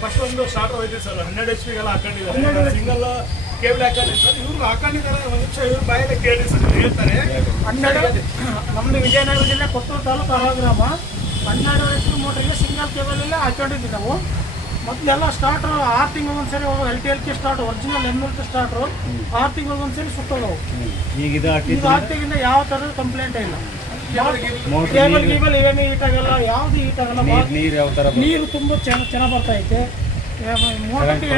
First ಒಂದು starter ಹೋಯ್ತು sir 12 HP ಗೆಲ್ಲ ಹಾಕೊಂಡಿದ್ದಾರೆ, ಸಿಂಗಲ್ ಕೇಬಲ್ ಹಾಕೊಂಡಿದ್ದಾರೆ ಸರ್. ಇವ್ರು ಹಾಕೊಂಡಿದ್ದಾರೆ, ಒಂದು ನಿಮಿಷ ಇವ್ರ ಬಾಯಲ್ಲಿ ಕೇಳಿ ಸರ್, ಹೇಳ್ತಾರೆ. 12 ನಮ್ಮದು ವಿಜಯನಗರ ಜಿಲ್ಲೆ ಕೊತ್ತೂರು ತಾಲೂಕು ಅರವ ಗ್ರಾಮ. 12 HP ಮೋಟ್ರಿಗೆ ಸಿಂಗಲ್ ಕೇಬಲಲ್ಲೇ ಹಾಕೊಂಡಿದ್ವಿ ನಾವು. ಮೊದಲೆಲ್ಲ ಸ್ಟಾರ್ಟ್ರು 6 ತಿಂಗಳಿಗೆ ಒಂದ್ಸರಿ LTLK start, original M-Multi starter 6 ತಿಂಗಳಿಗೆ ಒಂದ್ಸರಿ ಸುಟ್ಟೋದವು. ಈಗ ಇದು ಹಾಕ್ತಿಗಿಂತ ಯಾವ ಥರದ ಕಂಪ್ಲೇಂಟೇ ಇಲ್ಲ. ಕೇಬಲ್ ಗೀಬಲ್ ಏನು ಈಟಾಗಲ್ಲ, ಯಾವುದು ಈಟಾಗಲ್ಲ. ನೀರು ತುಂಬ ಚೆನ್ನಾಗಿ ಬರ್ತಾ ಐತೆ. ಮೋಟರ್ಗೆ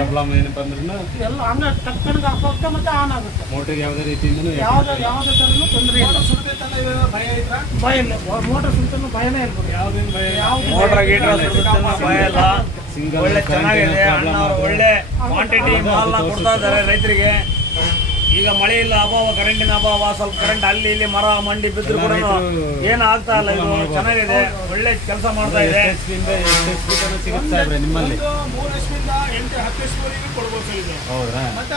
ಎಲ್ಲ ಹಂಗೆ ಟಕ್ಕನಿಗೆ ಆಫ್ ಆಗುತ್ತೆ ಮತ್ತು ಆನ್ ಆಗುತ್ತೆ. ಮೋಟರ್ಗೆ ಯಾವುದೇ ರೀತಿಯಿಂದ ಯಾವುದೇ ಥರನೂ ತೊಂದರೆ ಇಲ್ಲ. ಭಯ ಐತ್ರಾ? ಭಯ ಇಲ್ಲ, ಮೋಟರ್ ಸುತ್ತಲೂ ಭಯನೇ ಇರ್ಬೋದು. ಯಾವುದೇನು ಭಯ ಇಲ್ಲ. ಮೋಟರ್ ಗೀಟರ್ ಭಯ ಇಲ್ಲ, ಒಳ್ಳೆ ಚೆನ್ನಾಗಿದೆ. ಅಣ್ಣವರು ಒಳ್ಳೆ ಕ್ವಾಂಟಿಟಿ ಮಾಲ್ ಕೊಡ್ತಾ ಇದ್ದಾರೆ ರೈತರಿಗೆ. ಈಗ ಮಳೆ ಇಲ್ಲ, ಅಭಾವ, ಕರೆಂಟಿನ ಅಭಾವ, ಸ್ವಲ್ಪ ಕರೆಂಟ್ ಅಲ್ಲಿ ಇಲ್ಲಿ ಮರ ಮಂಡಿ ಬಿದ್ದರೂ ಕೂಡ ಏನು ಆಗ್ತಾ ಇಲ್ಲ. ಇದು ಚೆನ್ನಾಗಿದೆ, ಒಳ್ಳೆ ಕೆಲಸ ಮಾಡ್ತಾ ಇದೆ. ನಿಮ್ಮಲ್ಲಿ 3 HP ಇಂದ 8-10 HP ವರೆಗೂ ಕೊಡ್ಬೋದು ಸರ್ ಇದು. ಹೌದಾ? ಮತ್ತೆ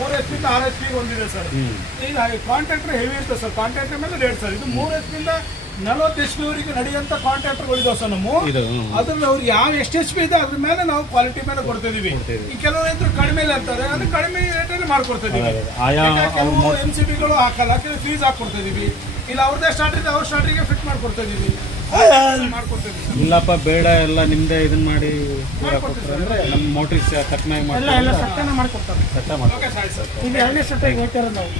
3 HP ಇಂದ 6 HP ಒಂದಿದೆ ಸರ್. ಈಗ ಕಾಂಟ್ರಾಕ್ಟರ್ ಹೆವಿ ಇರ್ತದೆ ಸರ್, ಕಾಂಟ್ರಾಕ್ಟರ್ ಮೇಲೆ ರೇಟ್ ಸರ್. ಇದು 3 HP ಇಂದ 40 HP ವರೆಗೂ ನಡೆಯುವಂತ ಕಾಂಟ್ರಾಕ್ಟರ್ಗಳಿದಾವೆ ಸರ್ ನಮ್ಮ. ಅದ್ರಲ್ಲಿ ಅವ್ರು ಯಾವ ಎಷ್ಟು HP ಇದೆ ಅದ್ರ ಮೇಲೆ ನಾವು ಕ್ವಾಲಿಟಿ ಮೇಲೆ ಕೊಡ್ತಾ ಇದೀವಿ. ಈ ಕೆಲವು ರೈತರು ಕಡಿಮೆ ಅಂತಾರೆ, ಅದು ಕಡಿಮೆ ರೇಟಲ್ಲಿ ಮಾಡ್ಕೊಡ್ತಾ ಇದೀವಿ. ಕೆಲವು MCBಗಳು ಹಾಕಲ್ಲ, ಕೆಲವು ಫೀಸ್ ಹಾಕೊಡ್ತಾ ಇದೀವಿ. ಇಲ್ಲ ಅವ್ರದ್ದೇ ಸ್ಟಾರ್ಟ್ ಇದೆ, ಅವ್ರ ಸ್ಟಾರ್ಟಿಗೆ ಫಿಟ್ ಮಾಡ್ಕೊಡ್ತಾ ಇದೀವಿ. ಇಲ್ಲಪ್ಪ ಬೇಡ ಎಲ್ಲ ನಿಮ್ದೇ ಇದನ್ನ ಮಾಡಿ ಅಂದ್ರೆ ನಮ್ಮ ಮೋಟ್ರಿಗೆ ಕಟ್ನಾಗಿ ಎಲ್ಲ ಸಟ್ಟನೆ ಮಾಡ್ಕೊಡ್ತಾರೆ. ಸಟ್ಟ ಮಾಡಿ ಓಕೆ ಸರ್. ಇದು 2ನೇ ಸೆಟ್ ಹೇಳ್ತಿರೋದು ನಾವು.